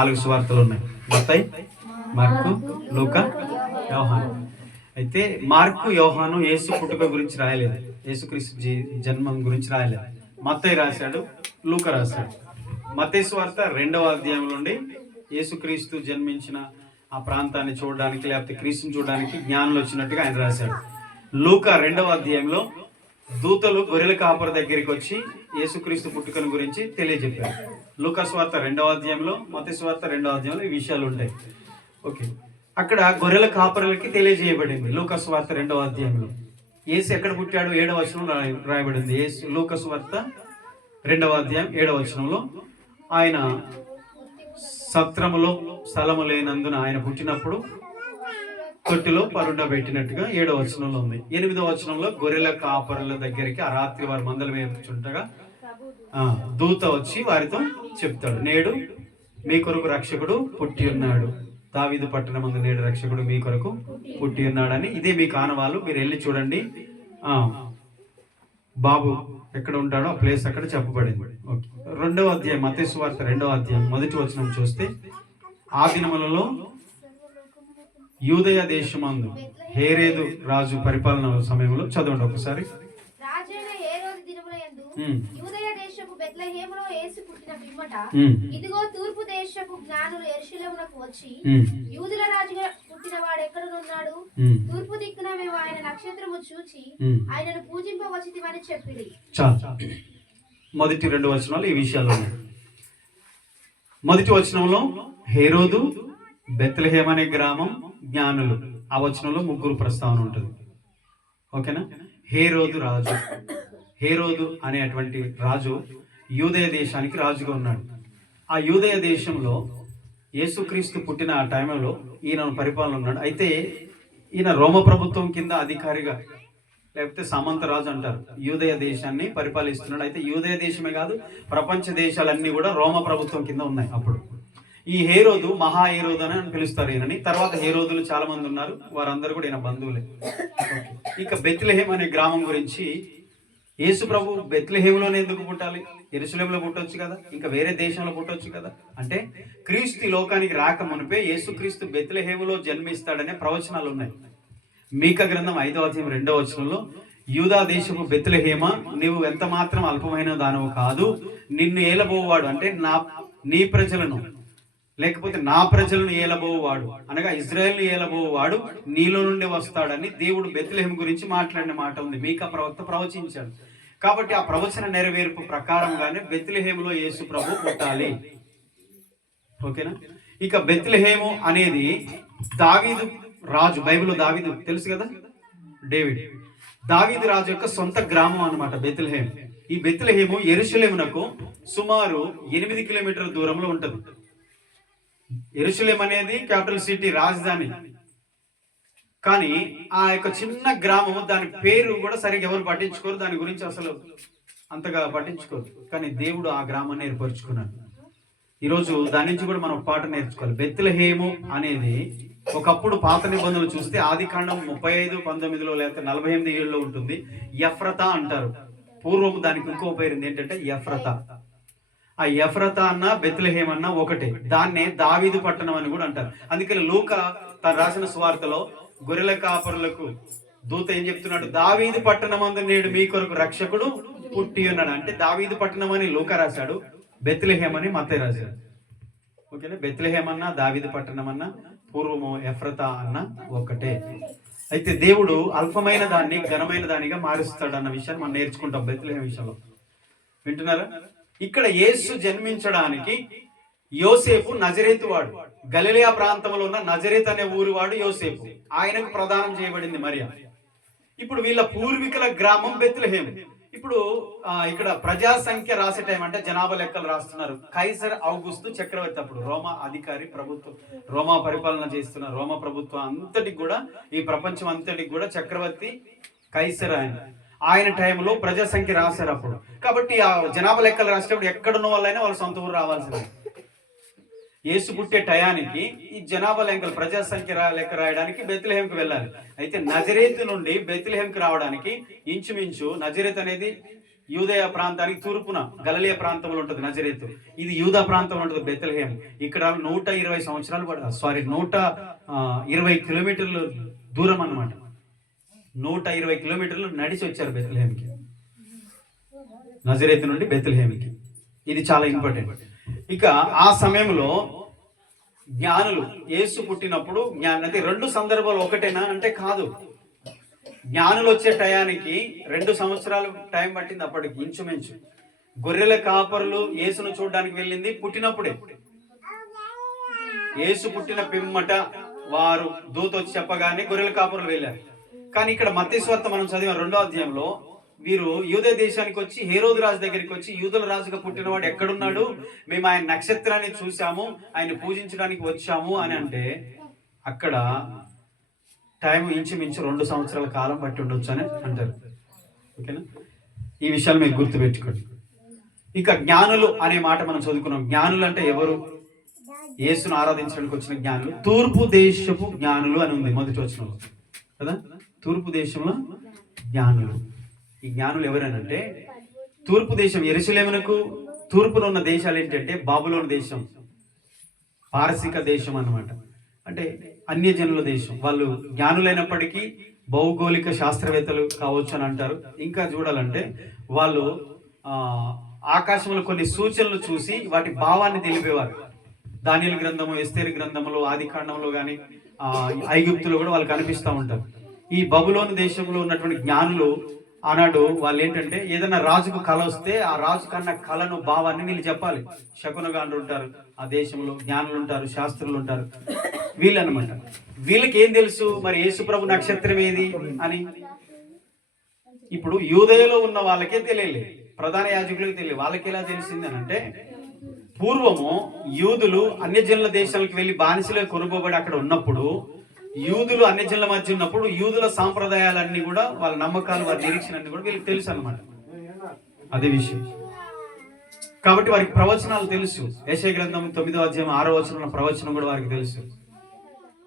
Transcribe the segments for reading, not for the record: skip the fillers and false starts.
4 సువార్తలు ఉన్నాయి. మత్తయి, మార్కు, లూకా, యోహాను. అయితే మార్కు, యోహాను యేసు పుట్టుక గురించి రాయలేదు, యేసుక్రీస్తు జన్మం గురించి రాయలేదు. మత్తయి రాశాడు, లూకా రాశాడు. మత్తయి సువార్త 2వ అధ్యాయం నుండి యేసుక్రీస్తు జన్మించిన ఆ ప్రాంతాన్ని చూడడానికి, లేకపోతే క్రీస్తుని చూడడానికి జ్ఞానులు వచ్చినట్టుగా ఆయన రాశాడు. లూకా 2వ అధ్యాయంలో దూతలు గొర్రెల కాపరి దగ్గరికి వచ్చి యేసుక్రీస్తు పుట్టుకను గురించి తెలియజెప్పారు. లూకా సువార్త 2వ అధ్యాయంలో, మత్తయి సువార్త 2వ అధ్యాయంలో ఈ విషయాలు ఉంటాయి. ఓకే, అక్కడ గొర్రెల కాపరులకి తెలియజేయబడింది. లూకా సువార్త 2వ అధ్యాయంలో యేసు ఎక్కడ పుట్టాడు 7వ వచనంలో రాయబడింది. లూకా సువార్త 2వ అధ్యాయం 7వ వచనంలో ఆయన సత్రములో స్థలము లేనందున ఆయన పుట్టినప్పుడు తొట్టిలో పరుండబెట్టినట్టుగా 7వ వచనంలో ఉంది. 8వ వచనంలో గొర్రెల కాపరుల దగ్గరికి ఆ రాత్రి వారు మందలు వేపుచుండగా దూత వచ్చి వారితో చెప్తాడు, నేడు మీ కొరకు రక్షకుడు పుట్టి ఉన్నాడు, దావీదు పట్టణమందు నేడు రక్షకుడు మీ కొరకు పుట్టి ఉన్నాడని. ఇదే మీ కానవాళ్ళు, మీరు వెళ్ళి చూడండి, బాబు ఎక్కడ ఉంటాడో ఆ ప్లేస్ అక్కడ చెప్పబడింది. ఓకే, 2వ అధ్యాయం మత్తయి సువార్త 2వ అధ్యాయం 1వ వచనం చూస్తే, ఆ దినములలో యూదయ దేశమందు హేరోదు రాజు పరిపాలన సమయంలో, చదవండి ఒకసారి. ఇదిగో తూర్పు దేశపు జ్ఞానులు యెరూషలేమునకు వచ్చి, యూదుల రాజుగా పుట్టిన వాడు ఎక్కడనున్నాడు? తూర్పు దిక్కున మేము ఆయన నక్షత్రము చూచి ఆయనను పూజింపవచ్చితిమని చెప్పిరి. మొదటి 2 వచనాలు ఈ విషయాలు ఉన్నాయి. మొదటి వచనంలో హేరోదు, బెత్లెహేం అనే గ్రామం, జ్ఞానులు. ఆ వచనంలో 3 ప్రస్తావన ఉంటుంది. ఓకేనా? హేరోదు రాజు, హేరోదు అనేటువంటి రాజు యూదయ దేశానికి రాజుగా ఉన్నాడు. ఆ యూదయ దేశంలో యేసుక్రీస్తు పుట్టిన ఆ టైంలో ఈయన పరిపాలన ఉన్నాడు. అయితే ఈయన రోమ ప్రభుత్వం కింద అధికారిగా, లేకపోతే సామంత రాజు అంటారు, యూదయ దేశాన్ని పరిపాలిస్తున్నాడు. అయితే యూదయ దేశమే కాదు, ప్రపంచ దేశాలన్నీ కూడా రోమ ప్రభుత్వం కింద ఉన్నాయి అప్పుడు. ఈ హేరోదు, మహా హేరోదు అని పిలుస్తారు ఈయనని. తర్వాత హేరోదులు చాలా మంది ఉన్నారు, వారందరూ కూడా ఈయన బంధువులే. ఇక బెత్లెహేం అనే గ్రామం గురించి, యేసు ప్రభు బెత్లెహేంలోనే ఎందుకు పుట్టాలి? యెరూషలేములో పుట్టొచ్చు కదా, ఇంకా వేరే దేశంలో పుట్టొచ్చు కదా. అంటే క్రీస్తు లోకానికి రాక మునిపే యేసుక్రీస్తు బెత్లెహేములో జన్మిస్తాడనే ప్రవచనాలు ఉన్నాయి. మీకా గ్రంథం 5వ అధ్యాయం 2వ వచనంలో, యూదా దేశపు బెత్లెహేమా, నీవు ఎంత మాత్రం అల్పమైన దానవు కాదు, నిన్ను ఏలబోవాడు, అంటే నీ ప్రజలను, లేకపోతే నా ప్రజలను ఏలబోవాడు, అనగా ఇజ్రాయెల్ని ఏలబోవాడు నీలో నుండి వస్తాడని దేవుడు బెత్లెహేం గురించి మాట్లాడిన మాట ఉంది. మీకా ప్రవక్త ప్రవచించాడు. కాబట్టి ఆ ప్రవచన నెరవేర్పు ప్రకారంగానే బెత్లెహేములో యేసు ప్రభు పుట్టాలి. ఓకేనా? ఇక బెత్లెహేము అనేది దావీదు రాజు, బైబిల్లో దావీదు తెలుసు కదా, దావీదు రాజు యొక్క సొంత గ్రామం అన్నమాట బెత్లెహేం. ఈ బెత్లెహేము యెరూషలేమునకు సుమారు 8 కిలోమీటర్ల దూరంలో ఉంటుంది. యెరూషలేం అనేది క్యాపిటల్ సిటీ, రాజధాని. కానీ ఆ యొక్క చిన్న గ్రామం, దాని పేరు కూడా సరిగ్గా ఎవరు పట్టించుకోరు, దాని గురించి అసలు అంతగా పట్టించుకోరు. కానీ దేవుడు ఆ గ్రామాన్ని ఏర్పరచుకున్నాడు. ఈరోజు దాని నుంచి కూడా మనం పాట నేర్చుకోవాలి. బెత్లెహేము అనేది ఒకప్పుడు పాత నిబంధనలు చూస్తే ఆదికాండం 35:19 లేకపోతే 48 ఉంటుంది. ఎఫ్రతా అంటారు. పూర్వం దానికి ఇంకో పేరు ఏంటంటే ఎఫ్రతా. ఆ ఎఫ్రతా అన్న బెత్లెహేం అన్న ఒకటే. దాన్నే దావీదు పట్టణం అని కూడా అంటారు. అందుకని లూకా తను రాసిన సువార్తలో గొర్రెల కాపరులకు దూత ఏం చెప్తున్నాడు? దావీదు పట్టణమందు నేడు మీ కొరకు రక్షకుడు పుట్టి ఉన్నాడు. అంటే దావీదు పట్టణం అని లూకా రాశాడు, బెత్లెహేం అని మత్తయి రాశాడు. ఓకేనా? బెత్లెహేం అన్న దావీదు పట్టణం అన్న పూర్వము ఎఫ్రతా అన్న ఒకటే. అయితే దేవుడు అల్పమైన దాన్ని ఘనమైన దానిగా మారుస్తాడు అన్న విషయాన్ని మనం నేర్చుకుంటాం బెత్లెహేం విషయంలో. వింటున్నారా? ఇక్కడ యేసు జన్మించడానికి యోసేపు నజరేతు వాడు, గలిలయ ప్రాంతంలో ఉన్న నజరేత్ అనే ఊరి వాడు యోసేపు. ఆయనకు ప్రదానం చేయబడింది మరియా. ఇప్పుడు వీళ్ళ పూర్వీకుల గ్రామం బెత్లెహేం. ఇప్పుడు ఇక్కడ ప్రజా సంఖ్య రాసే టైం, అంటే జనాభా లెక్కలు రాస్తున్నారు. కైసర్ ఔగుస్తు చక్రవర్తి, అప్పుడు రోమా అధికారి, ప్రభుత్వం, రోమా పరిపాలన చేస్తున్న రోమా ప్రభుత్వం అంతటికి కూడా, ఈ ప్రపంచం అంతటికి కూడా చక్రవర్తి కైసర్ ఆయన టైంలో ప్రజా సంఖ్య రాశారు అప్పుడు. కాబట్టి ఆ జనాభా లెక్కలు రాసేటప్పుడు ఎక్కడున్న వాళ్ళైనా వాళ్ళ సొంత ఊరు రావాల్సిందే. యేసు పుట్టే టయానికి ఈ జనాభా లెక్కలు, ప్రజా సంఖ్య లెక్క రాయడానికి బెత్లెహేంకి వెళ్ళాలి. అయితే నజరేతు నుండి బెత్లెహేంకి రావడానికి ఇంచుమించు, నజరేత్ అనేది యూదయ ప్రాంతానికి తూర్పున గలిలయ ప్రాంతంలో ఉంటుంది నజరేతు. ఇది యూదా ప్రాంతంలో ఉంటుంది బెత్లెహేము. ఇక్కడ 120 సంవత్సరాలు 120 కిలోమీటర్లు దూరం అన్నమాట. 120 కిలోమీటర్లు నడిచి వచ్చారు బెత్లెహేముకి, నజరేతు నుండి బెత్లెహేముకి. ఇది చాలా ఇంపార్టెంట్. ఇక ఆ సమయంలో జ్ఞానులు యేసు పుట్టినప్పుడు అంటే 2 సందర్భాలు ఒకటేనా అంటే కాదు. జ్ఞానులు వచ్చే టయానికి 2 సంవత్సరాలు టైం పట్టింది. అప్పటికి ఇంచుమించు గొర్రెల కాపరులు యేసును చూడడానికి వెళ్ళింది పుట్టినప్పుడే. యేసు పుట్టిన పిమ్మట వారు దూత వచ్చి చెప్పగానే గొర్రెల కాపరులు వెళ్ళారు. కానీ ఇక్కడ మత్తయి సువార్త మనం చదివిన 2వ అధ్యాయంలో వీరు యూదే దేశానికి వచ్చి హేరోదు రాజు దగ్గరికి వచ్చి, యూదుల రాజుగా పుట్టినవాడు ఎక్కడున్నాడు, మేము ఆయన నక్షత్రాన్ని చూసాము, ఆయన పూజించడానికి వచ్చాము అని అంటే అక్కడ టైం ఇంచుమించు 2 సంవత్సరాల కాలం బట్టి ఉండొచ్చు అని అంటారు. ఓకేనా? ఈ విషయాలు మీరు గుర్తుపెట్టుకోండి. ఇక జ్ఞానులు అనే మాట మనం చదువుకున్నాం. జ్ఞానులు అంటే ఎవరు? యేసును ఆరాధించడానికి వచ్చిన జ్ఞానులు. తూర్పు దేశపు జ్ఞానులు అని ఉంది మొదటి వచనంలో కదా. తూర్పు దేశంలో జ్ఞానులు. ఈ జ్ఞానులు ఎవరనంటే తూర్పు దేశం యెరూషలేమునకు తూర్పున ఉన్న దేశాలు ఏంటంటే బాబులోను దేశం, పారసిక దేశం అన్నమాట. అంటే అన్యజనుల దేశం. వాళ్ళు జ్ఞానులైనప్పటికీ భౌగోళిక శాస్త్రవేత్తలు కావచ్చు అని అంటారు. ఇంకా చూడాలంటే వాళ్ళు ఆకాశంలో కొన్ని సూచనలు చూసి వాటి భావాన్ని తెలిపేవారు. దానియేలు గ్రంథము, ఎస్తేరు గ్రంథములో, ఆది కాండంలో కానీ ఐగుప్తులో కూడా వాళ్ళు కనిపిస్తూ ఉంటారు. ఈ బబులోను దేశంలో ఉన్నటువంటి జ్ఞానులు ఆనాడు వాళ్ళు ఏంటంటే ఏదైనా రాజుకు కళ వస్తే ఆ రాజు కన్నా కళను, భావాన్ని వీళ్ళు చెప్పాలి. శకునగాండ్రు ఉంటారు ఆ దేశంలో, జ్ఞానులు ఉంటారు, శాస్త్రులు ఉంటారు, వీళ్ళు అనమాట. వీళ్ళకి ఏం తెలుసు మరి యేసు ప్రభు నక్షత్రం ఏది అని? ఇప్పుడు యూదయలో ఉన్న వాళ్ళకే తెలియలేదు, ప్రధాన యాజకులకు తెలియదు. వాళ్ళకి ఎలా తెలిసింది అని అంటే పూర్వము యూదులు అన్యజనుల దేశాలకు వెళ్ళి బానిసలో కొనుగోబడి అక్కడ ఉన్నప్పుడు, యూదులు అన్యజనుల మధ్య ఉన్నప్పుడు యూదుల సాంప్రదాయాలన్నీ కూడా, వాళ్ళ నమ్మకాలు, వారి నిరీక్షణ అన్ని కూడా వీళ్ళకి తెలుసు అన్నమాట. అదే విషయం. కాబట్టి వారికి ప్రవచనాలు తెలుసు. యెషయా గ్రంథం 9వ అధ్యాయం 6వ వచనంలో ప్రవచనం కూడా వారికి తెలుసు.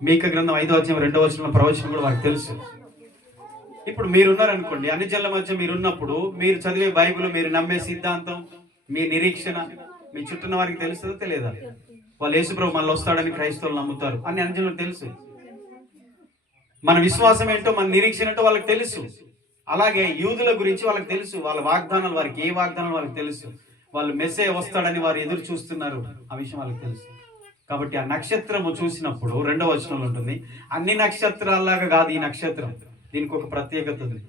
మీకా గ్రంథం 5వ అధ్యాయం 2వ వచనంలో ప్రవచనం కూడా వారికి తెలుసు. ఇప్పుడు మీరున్నారనుకోండి, అన్యజనుల మధ్య మీరున్నప్పుడు మీరు చదివే బైబిల్, మీరు నమ్మే సిద్ధాంతం, మీ నిరీక్షణ మీ చుట్టూన్న వారికి తెలుస్తుందో తెలియదా? వాళ్ళు యేసుప్రభు మళ్ళీ వస్తాడని క్రైస్తవులు నమ్ముతారు అని అన్యజనులకు తెలుసు. మన విశ్వాసం ఏంటో, మన నిరీక్షణ ఏంటో వాళ్ళకి తెలుసు. అలాగే యూదుల గురించి వాళ్ళకి తెలుసు. వాళ్ళ వాగ్దానాలు, వారికి ఏ వాగ్దానాలు వాళ్ళకి తెలుసు. వాళ్ళు మెస్సయ్య వస్తాడని వారు ఎదురు చూస్తున్నారు, ఆ విషయం వాళ్ళకి తెలుసు. కాబట్టి ఆ నక్షత్రము చూసినప్పుడు 2వ వచనంలో ఉంటుంది, అన్ని నక్షత్రాల్లాగా కాదు ఈ నక్షత్రం, దీనికి ఒక ప్రత్యేకత ఉంది.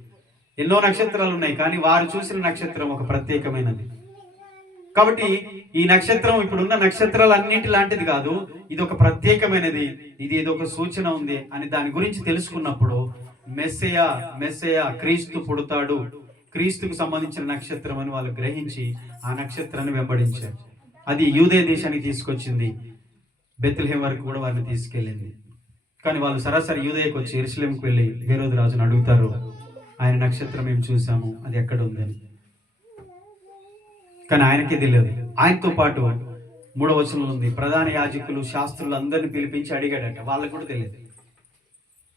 ఎన్నో నక్షత్రాలు ఉన్నాయి కానీ వారు చూసిన నక్షత్రం ఒక ప్రత్యేకమైనది. కాబట్టి ఈ నక్షత్రం ఇప్పుడున్న నక్షత్రాలు అన్నింటి లాంటిది కాదు, ఇది ఒక ప్రత్యేకమైనది, ఇది ఏదో ఒక సూచన ఉంది అని దాని గురించి తెలుసుకున్నప్పుడు మెస్సయ్య క్రీస్తు పుడతాడు, క్రీస్తుకు సంబంధించిన నక్షత్రం అని వాళ్ళు గ్రహించి ఆ నక్షత్రాన్ని వెంబడించారు. అది యూదే దేశానికి తీసుకొచ్చింది, బెత్లెహేం వరకు కూడా వారిని తీసుకెళ్ళింది. కానీ వాళ్ళు సరాసరి యూదేకి వచ్చి యెరూషలేముకు వెళ్ళి హేరోదు రాజును అడుగుతారు, ఆయన నక్షత్రం మేము చూసాము, అది ఎక్కడ ఉందని. కానీ ఆయనకే తెలియదు. ఆయనతో పాటు 3వ వచనంలో ఉంది, ప్రధాన యాజకులు, శాస్త్రులు అందరిని పిలిపించి అడిగాడట, వాళ్ళకు కూడా తెలియదు.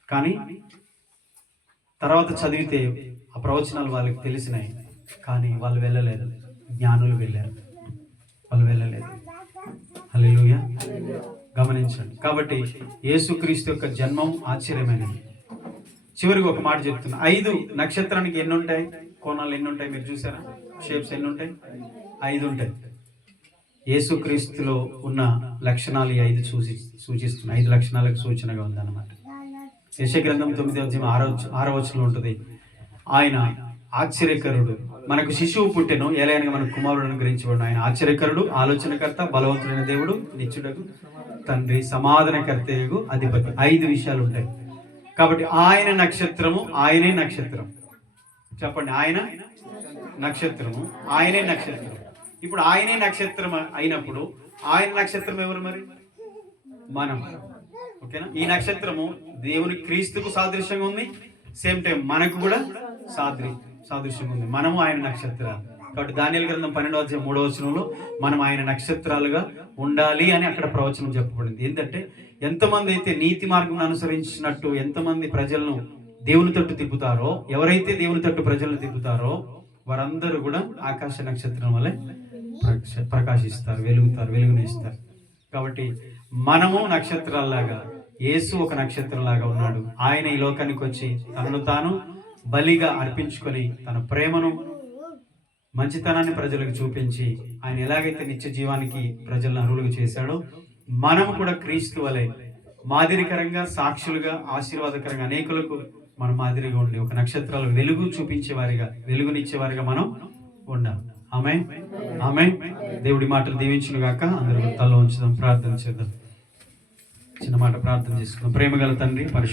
కానీ తర్వాత చదివితే ఆ ప్రవచనాలు వాళ్ళకి తెలిసినాయి, కానీ వాళ్ళు వెళ్ళలేదు. జ్ఞానులు వెళ్ళారు, వాళ్ళు వెళ్ళలేదు. హల్లెలూయా. గమనించండి. కాబట్టి యేసుక్రీస్తు యొక్క జన్మం ఆశ్చర్యమైనది. చివరికి ఒక మాట చెప్తున్నా, 5 నక్షత్రానికి ఎన్ని ఉంటాయి, కోణాలు ఎన్ని ఉంటాయి మీరు చూసారా? షేప్స్ ఎన్ని ఉంటాయి? 5 ఉంటాయి. యేసుక్రీస్తులో ఉన్న లక్షణాలు 5 సూచిస్తున్నాయి. 5 లక్షణాలకు సూచనగా ఉందన్నమాట. యెషయా గ్రంథం 9వ అధ్యాయం 6వ వచనంలో ఉంటుంది, ఆయన ఆశ్చర్యకరుడు, మనకు శిశువు పుట్టెను, ఏలయనగా మనకు కుమారుడు అనుగ్రహించబడును. ఆయన ఆశ్చర్యకరుడు, ఆలోచనకర్త, బలవంతుడైన దేవుడు, నిత్యుడగు తండ్రి, సమాధానకర్తయగు అధిపతి. 5 విషయాలు ఉంటాయి. కాబట్టి ఆయన నక్షత్రము, ఆయనే నక్షత్రం. చెప్పండి, ఆయన నక్షత్రము, ఆయనే నక్షత్రం. ఇప్పుడు ఆయనే నక్షత్రం అయినప్పుడు ఆయన నక్షత్రం ఎవరు మరి? మనం. ఓకేనా? ఈ నక్షత్రము దేవుని క్రీస్తుకు సాదృశ్యంగా ఉంది, సేమ్ టైం మనకు కూడా సాదృశ్యంగా ఉంది. మనము ఆయన నక్షత్రాలు. కాబట్టి దానియేలు గ్రంథం 12వ అధ్యాయం 3వ వచనంలో మనం ఆయన నక్షత్రాలుగా ఉండాలి అని అక్కడ ప్రవచనం చెప్పబడింది. ఏంటంటే ఎంతమంది అయితే నీతి మార్గం అనుసరించినట్టు ఎంతమంది ప్రజలను దేవుని తట్టు తిప్పుతారో, ఎవరైతే దేవుని తట్టు ప్రజలను తిప్పుతారో వారందరూ కూడా ఆకాశ నక్షత్రం వలె ప్రకాశిస్తారు, వెలుగుతారు, వెలుగునిస్తారు. కాబట్టి మనము నక్షత్రాల్లాగా, యేసు ఒక నక్షత్రంలాగా ఉన్నాడు. ఆయన ఈ లోకానికి వచ్చి తనను తాను బలిగా అర్పించుకొని తన ప్రేమను, మంచితనాన్ని ప్రజలకు చూపించి ఆయన ఎలాగైతే నిత్య జీవానికి ప్రజలను అర్హులుగా చేశాడో, మనము కూడా క్రీస్తు వలె మాదిరికరంగా, సాక్షులుగా, ఆశీర్వాదకరంగా అనేకులకు మన మాదిరిగా ఉండి ఒక నక్షత్రాలు వెలుగు చూపించే వారిగా, వెలుగునిచ్చే వారిగా మనం ఉండాలి. ఆమేన్, ఆమేన్. దేవుడి మాటలు దీవించును గాక. అందరూ తల ఉంచుదాం, ప్రార్థన చేద్దాం. చిన్న మాట ప్రార్థన చేసుకుందాం. ప్రేమగల తండ్రి, పరిశుద్ధ